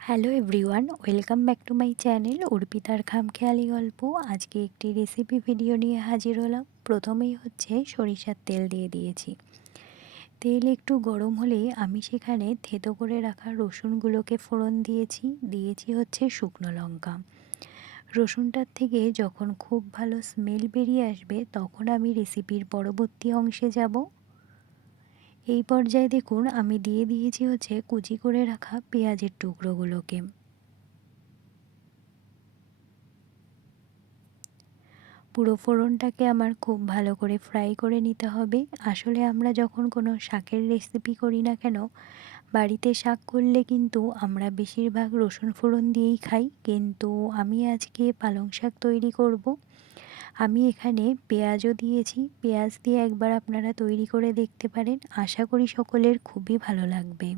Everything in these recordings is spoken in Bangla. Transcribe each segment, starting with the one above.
Hello everyone welcome back to my channel অর্পিতার খামখেয়ালি গল্প আজকে একটি রেসিপি ভিডিও নিয়ে হাজির হলাম। প্রথমেই হচ্ছে সরিষার তেল দিয়ে দিয়েছি। তেল একটু গরম হলেই আমি সেখানে থেতো করে রাখা রসুনগুলোকে ফোড়ন দিয়েছি। দিয়েছি হচ্ছে শুকনো লঙ্কা। রসুনটার থেকে যখন খুব ভালো স্মেল বেরিয়ে আসবে, তখন আমি রেসিপির পরবর্তী অংশে যাব। এই পর্যায়ে দেখুন, আমি দিয়ে দিয়েছি হচ্ছে কুচি করে রাখা পেঁয়াজের টুকরোগুলোকে। পুরো ফোড়নটাকে আমার খুব ভালো করে ফ্রাই করে নিতে হবে। আসলে আমরা যখন কোনো শাকের রেসিপি করি না কেন, বাড়িতে শাক করলে কিন্তু আমরা বেশিরভাগ রসুন ফোড়ন দিয়েই খাই। কিন্তু আমি আজকে পালং শাক তৈরি করব। আমি এখানে পেঁয়াজও দিয়েছি। পেঁয়াজ দিয়ে একবার আপনারা তৈরি করে দেখতে পারেন। আশা করি সকলের খুবই ভালো লাগবে।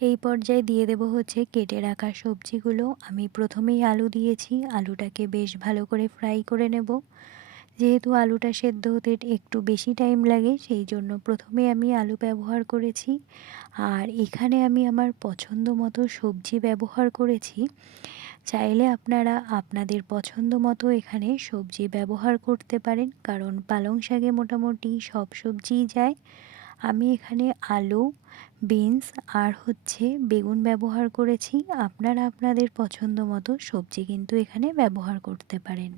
এই পর্যায়ে দিয়ে দেব হচ্ছে কেটে রাখা সবজিগুলো। আমি প্রথমেই আলু দিয়েছি। আলুটাকে বেশ ভালো করে ফ্রাই করে নেব। যেহেতু আলুটা সেদ্ধ হতে একটু বেশি টাইম লাগে, সেই জন্য প্রথমে আমি আলু ব্যবহার করেছি। আর এখানে আমি আমার পছন্দ মতো সবজি ব্যবহার করেছি। চাইলে আপনারা আপনাদের পছন্দ মতো এখানে সবজি ব্যবহার করতে পারেন, কারণ পালং শাকে মোটামুটি সব সবজিই যায়। আমি এখানে আলু, বিনস আর হচ্ছে বেগুন ব্যবহার করেছি। আপনারা আপনাদের পছন্দ মতো সবজি কিন্তু এখানে ব্যবহার করতে পারেন।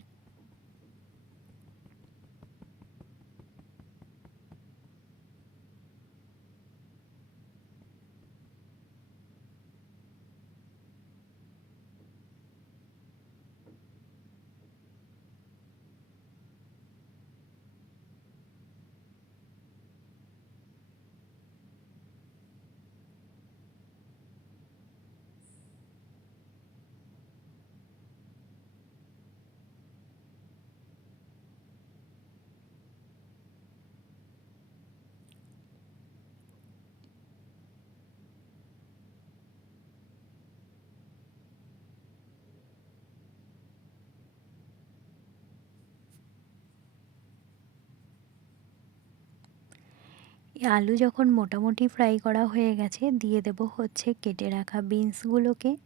আলু যখন মোটামুটি ফ্রাই করা হয়ে গেছে, দিয়ে দেব হচ্ছে কেটে রাখা বিনসগুলোকে।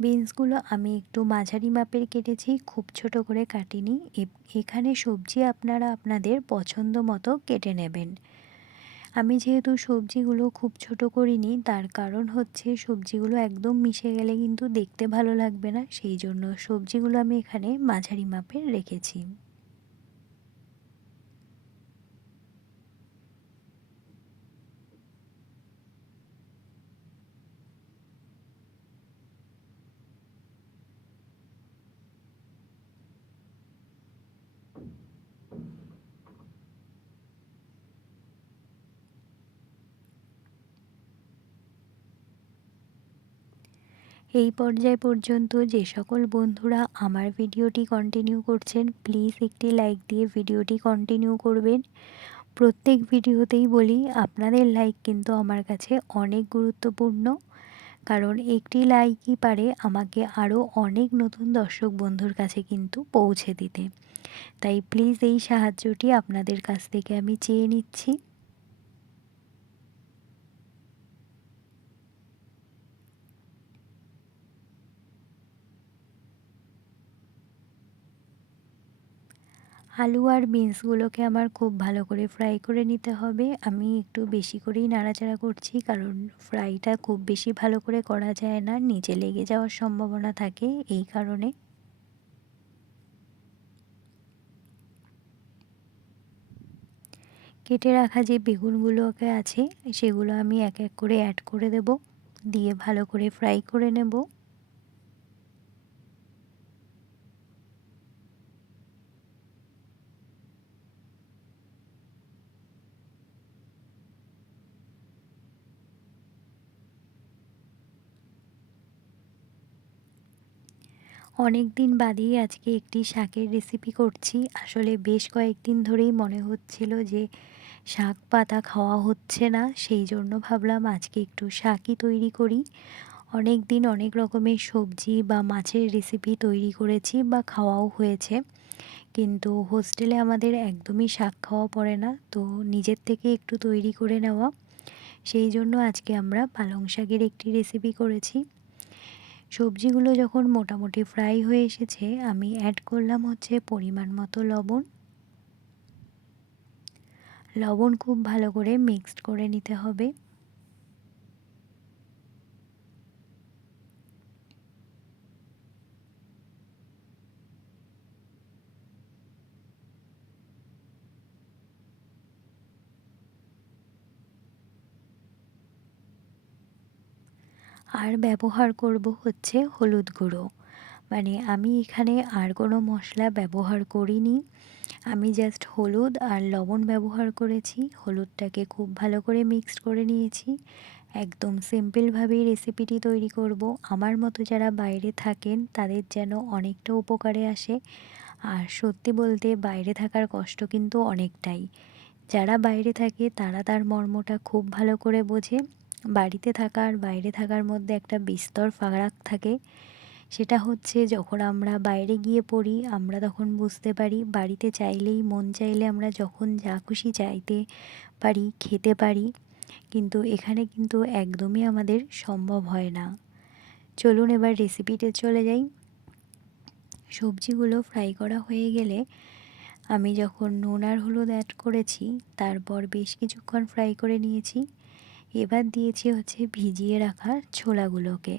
বিনসগুলো আমি একটু মাঝারি মাপের কেটেছি, খুব ছোট করে কাটিনি। এখানে সবজি আপনারা আপনাদের পছন্দ মতো কেটে নেবেন। আমি যেহেতু সবজিগুলো খুব ছোট করিনি, তার কারণ হচ্ছে সবজিগুলো একদম মিশে গেলে কিন্তু দেখতে ভালো লাগবে না, সেই জন্য সবজিগুলো আমি এখানে মাঝারি মাপের রেখেছি। এই পর্যায় পর্যন্ত যে সকল বন্ধুরা আমার ভিডিওটি কন্টিনিউ করছেন প্লিজ একটি লাইক দিয়ে ভিডিওটি কন্টিনিউ করবেন। প্রত্যেক ভিডিওতেই বলি, আপনাদের লাইক কিন্তু আমার কাছে অনেক গুরুত্বপূর্ণ। কারণ একটি লাইকই পারে আমাকে আরও অনেক নতুন দর্শক বন্ধুর কাছে কিন্তু পৌঁছে দিতে। তাই প্লিজ এই সাহায্যটি আপনাদের কাছ থেকে আমি চেয়ে নিচ্ছি। আলু আর বিনসগুলোকে আমার খুব ভালো করে ফ্রাই করে নিতে হবে। আমি একটু বেশি করেই নাড়াচাড়া করছি, কারণ ফ্রাইটা খুব বেশি ভালো করে করা যায় না, নিচে লেগে যাওয়ার সম্ভাবনা থাকে এই কারণে। কেটে রাখা যে বেগুনগুলোকে আছে, সেগুলো আমি এক এক করে অ্যাড করে দেব, দিয়ে ভালো করে ফ্রাই করে নেব। অনেক দিন বাদেই আজকে একটি শাকের রেসিপি করছি। আসলে বেশ কয়েকদিন ধরেই মনে হচ্ছিল যে শাক পাতা খাওয়া হচ্ছে না, সেই জন্য ভাবলাম আজকে একটু শাকই তৈরি করি। অনেক দিন অনেক রকমের সবজি বা মাছের রেসিপি তৈরি করেছি বা খাওয়াও হয়েছে। কিন্তু হোস্টেলে আমাদের একদমই শাক খাওয়া পড়ে না, তো নিজের থেকে একটু তৈরি করে নেওয়া। সেই জন্য আজকে আমরা পালং শাকের একটি রেসিপি করেছি। সবজিগুলো যখন মোটামুটি ফ্রাই হয়ে এসেছে, আমি অ্যাড করলাম হচ্ছে পরিমাণ মতো লবণ। লবণ খুব ভালো করে মিক্সড করে নিতে হবে। আর ব্যবহার করব হচ্ছে হলুদ গুঁড়ো। মানে আমি এখানে আর কোনো মশলা ব্যবহার করিনি। আমি জাস্ট হলুদ আর লবণ ব্যবহার করেছি। হলুদটাকে খুব ভালো করে মিক্সড করে নিয়েছি। একদম সিম্পলভাবেই রেসিপিটি তৈরি করব। আমার মতো যারা বাইরে থাকেন, তাদের যেন অনেকটা উপকারে আসে। আর সত্যি বলতে বাইরে থাকার কষ্ট কিন্তু অনেকটাই। যারা বাইরে থাকে, তারা তার মর্মটা খুব ভালো করে বোঝে। বাড়িতে থাকা আর বাইরে থাকার মধ্যে একটা বিস্তর ফারাক থাকে। সেটা হচ্ছে যখন আমরা বাইরে গিয়ে পড়ি, আমরা তখন বুঝতে পারি বাড়িতে চাইলেই, মন চাইলে আমরা যখন যা খুশি চাইতে পারি, খেতে পারি, কিন্তু এখানে কিন্তু একদমই আমাদের সম্ভব হয় না। চলুন এবার রেসিপিতে চলে যাই। সবজিগুলো ফ্রাই করা হয়ে গেলে আমি যখন নুন আর হলুদ অ্যাড করেছি, তারপর বেশ কিছুক্ষণ ফ্রাই করে নিয়েছি। এবার দিয়েছি হচ্ছে ভিজিয়ে রাখা ছোলাগুলোকে।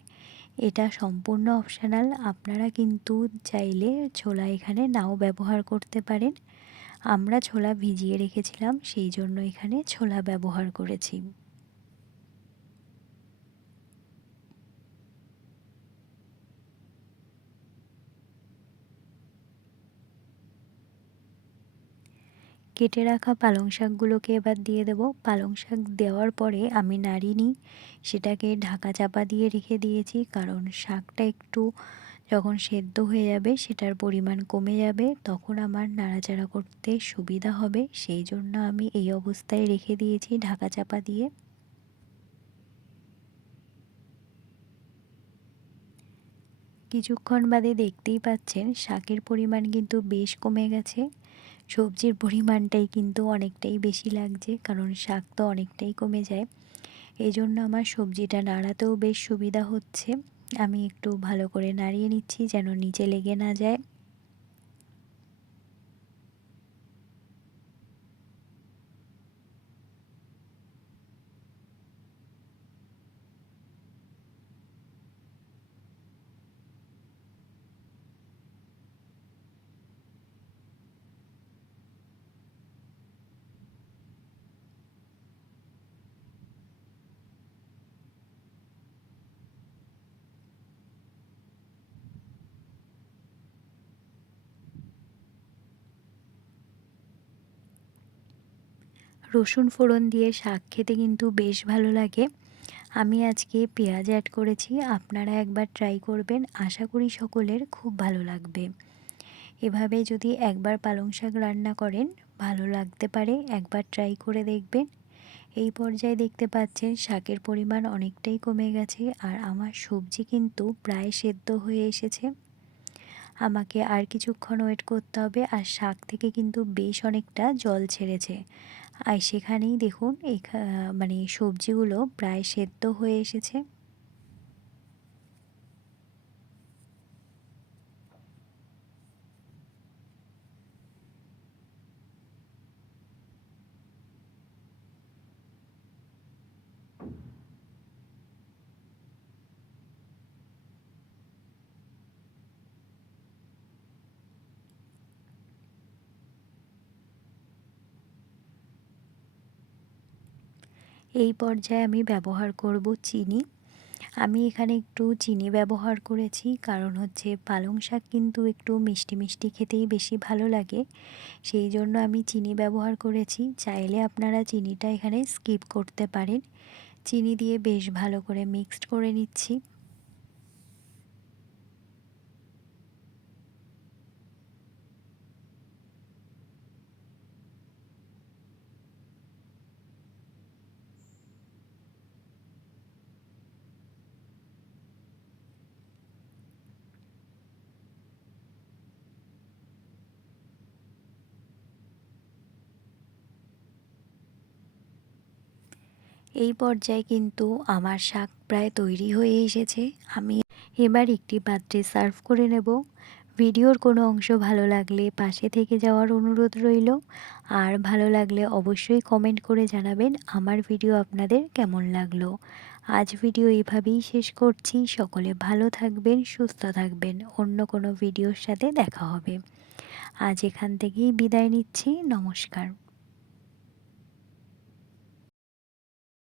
এটা সম্পূর্ণ অপশানাল আপনারা কিন্তু চাইলে ছোলা এখানে নাও ব্যবহার করতে পারেন। আমরা ছোলা ভিজিয়ে রেখেছিলাম, সেই জন্য এখানে ছোলা ব্যবহার করেছি। কেটে রাখা পালং শাকগুলোকে এবার দিয়ে দেব। পালং শাক দেওয়ার পরে আমি নাড়িনি, সেটাকে ঢাকা চাপা দিয়ে রেখে দিয়েছি কারণ শাকটা একটু যখন সেদ্ধ হয়ে যাবে সেটার পরিমাণ কমে যাবে, তখন আমার নাড়াচাড়া করতে সুবিধা হবে, সেই জন্য আমি এই অবস্থায় রেখে দিয়েছি ঢাকা চাপা দিয়ে। কিছুক্ষণ বাদে দেখতেই পাচ্ছেন শাকের পরিমাণ কিন্তু বেশ কমে গেছে। সবজির পরিমাণটাই কিন্তু অনেকটাই বেশি লাগছে, কারণ শাক তো অনেকটাই কমে যায়। এই জন্য আমার সবজিটা নাড়াতেও বেশ সুবিধা হচ্ছে। আমি একটু ভালো করে নাড়িয়ে নিচ্ছি যেন নিচে লেগে না যায়। রসুন ফোড়ন দিয়ে শাক খেতে কিন্তু বেশ ভালো লাগে। আমি আজকে পেঁয়াজ অ্যাড করেছি, আপনারা একবার ট্রাই করবেন, আশা করি সকলের খুব ভালো লাগবে। এভাবে যদি একবার পালং শাক রান্না করেন, ভালো লাগতে পারে, একবার ট্রাই করে দেখবেন। এই পর্যায়ে দেখতে পাচ্ছেন শাকের পরিমাণ অনেকটাই কমে গেছে আর আমার সবজি কিন্তু প্রায় সেদ্ধ হয়ে এসেছে। আমাকে আর কিছুক্ষণ ওয়েট করতে হবে আর শাক থেকে কিন্তু বেশ অনেকটা জল ছেড়েছে। আর সেখানেই দেখুন এখা মানে সবজিগুলো প্রায় সেদ্ধ হয়ে এসেছে। এই পর্যায়ে আমি ব্যবহার করব চিনি। আমি এখানে একটু চিনি ব্যবহার করেছি, কারণ হচ্ছে পালং শাক কিন্তু একটু মিষ্টি মিষ্টি খেতেই বেশি ভালো লাগে। সেই জন্য আমি চিনি ব্যবহার করেছি। চাইলে আপনারা চিনিটা এখানে স্কিপ করতে পারেন। চিনি দিয়ে বেশ ভালো করে মিক্সড করে নিচ্ছি। এই পর্যায়ে কিন্তু আমার শাক প্রায় তৈরি হয়ে এসেছে। আমি এবার একটি পাত্রে সার্ভ করে নেব। ভিডিওর কোনো অংশ ভালো লাগলে পাশে থেকে যাওয়ার অনুরোধ রইল। আর ভালো লাগলে অবশ্যই কমেন্ট করে জানাবেন আমার ভিডিও আপনাদের কেমন লাগল। আজ ভিডিও এভাবেই শেষ করছি। সকলে ভালো থাকবেন, সুস্থ থাকবেন। অন্য কোনো ভিডিওর সাথে দেখা হবে। আজ এখান থেকেই বিদায় নিচ্ছি। নমস্কার।